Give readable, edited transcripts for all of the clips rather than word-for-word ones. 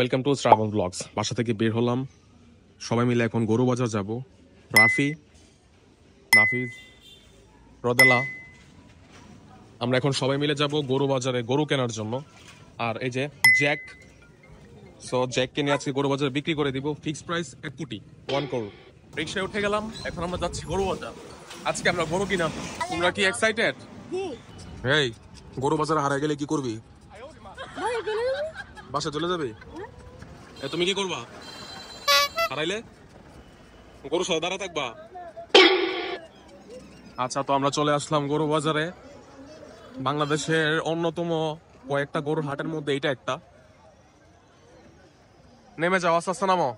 Welcome to Shrabon blogs. বাসা থেকে বের হলাম, সবাই মিলে এখন গরু বাজার যাব। রাফি, নাফিজ, রদেলা, আমরা এখন সবাই মিলে যাব গরু বাজারে গরু কেনার জন্য। আর এই যে জ্যাক, জ্যাককে নিয়ে আজকে গরু বাজারে বিক্রি করে দিব। ফিক্সড প্রাইস 1 কোটি, 1 করোড়। রিক্সায় উঠে গেলাম, এখন আমরা যাচ্ছি গরু বাজার। আজকে আমরা গরু কিনাম। তোমরা কি এক্সাইটেড? এই গরু বাজারে হারিয়ে গেলে কি করবি? বাসা চলে যাবে? তুমি কি করবা হারাইলে? গরু সহ দাঁড়া থাকবা? আচ্ছা, তো আমরা চলে আসলাম গরু বাজারে। বাংলাদেশের অন্যতম কয়েকটা গরুর হাটের মধ্যে এটা একটা। নেমে যাও, আস্তে আস্তে নামো।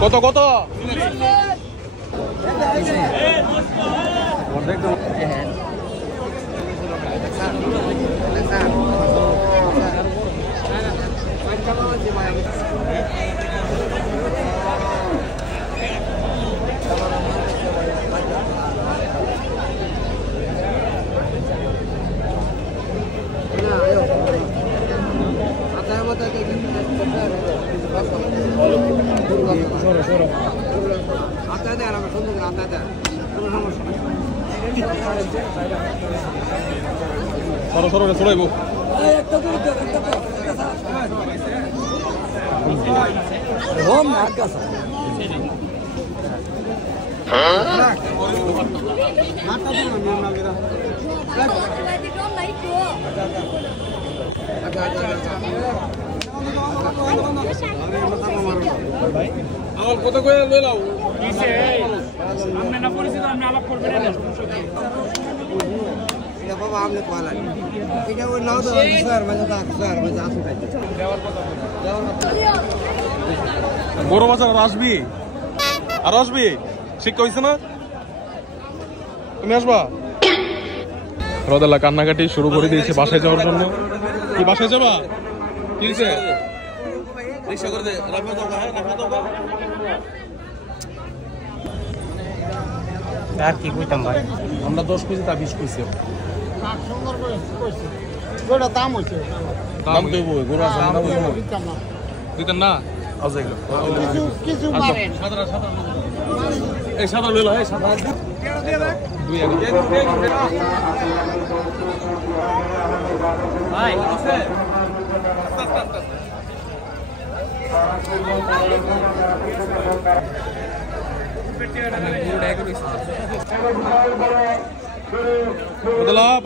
কত কত? সরো সরো সরাইব। কত করে লইলাও? আমরা পরিচিত, আমরা আলাপ করবেন না। বাবা আপনি পালান এটা ওই নাও দাও স্যার মানে তা স্যার মানে আসুন তাই বড় বাজার আসবি আর আসবি ঠিক কইছ না? তুমি আসবা? রদেলা কান্নাকাটি শুরু করে দিয়েছে বাসায় যাওয়ার জন্য। কি বাসায় যাবা? কি হইছে? রিকশা করে দে, রাখা দাও, হ্যাঁ রাখা দাও। আর কি কইতাম ভাই, আমরা 10 কেজি তা 20 কইছি। সুন্দর করে কইছি গোটা দাম হইছে, দাম দেব গোটা দাম দিতাম না, দিতেন না? আজ এগুলো কিছু পারেন সাদা সাদা এই সাদা লইলো, এই সাদা কেন দিয়ে দেখ দুই আগে ভাই আছে আস্তে আস্তে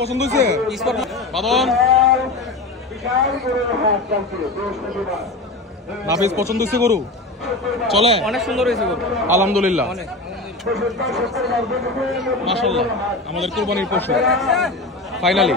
পছন্দ হয়েছে? নাফিস পছন্দ হয়েছে গরু? চলে? অনেক সুন্দর হয়েছে গরু, আলহামদুলিল্লাহ। মাশাআল্লাহ, আমাদের কুরবানির পশু। ফাইনালি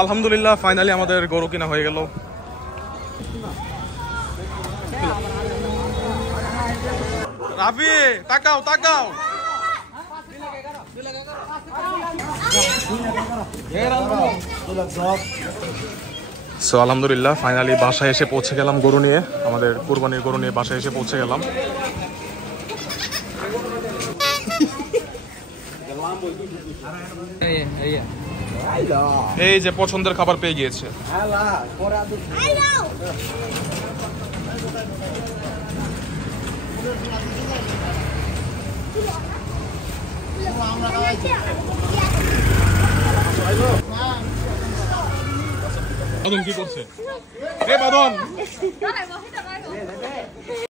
আলহামদুলিল্লাহ ফাইনালি আমাদের গরু কিনা হয়ে গেল। রাফি তাকাও তাকাও। সো আলহামদুলিল্লাহ ফাইনালি বাসায় এসে পৌঁছে গেলাম গরু নিয়ে, আমাদের কুরবানির গরু নিয়ে বাসায় এসে পৌঁছে গেলাম। এই যে পছন্দের খাবার পেয়ে গিয়েছে। বাদন কি করছে? এ বাদন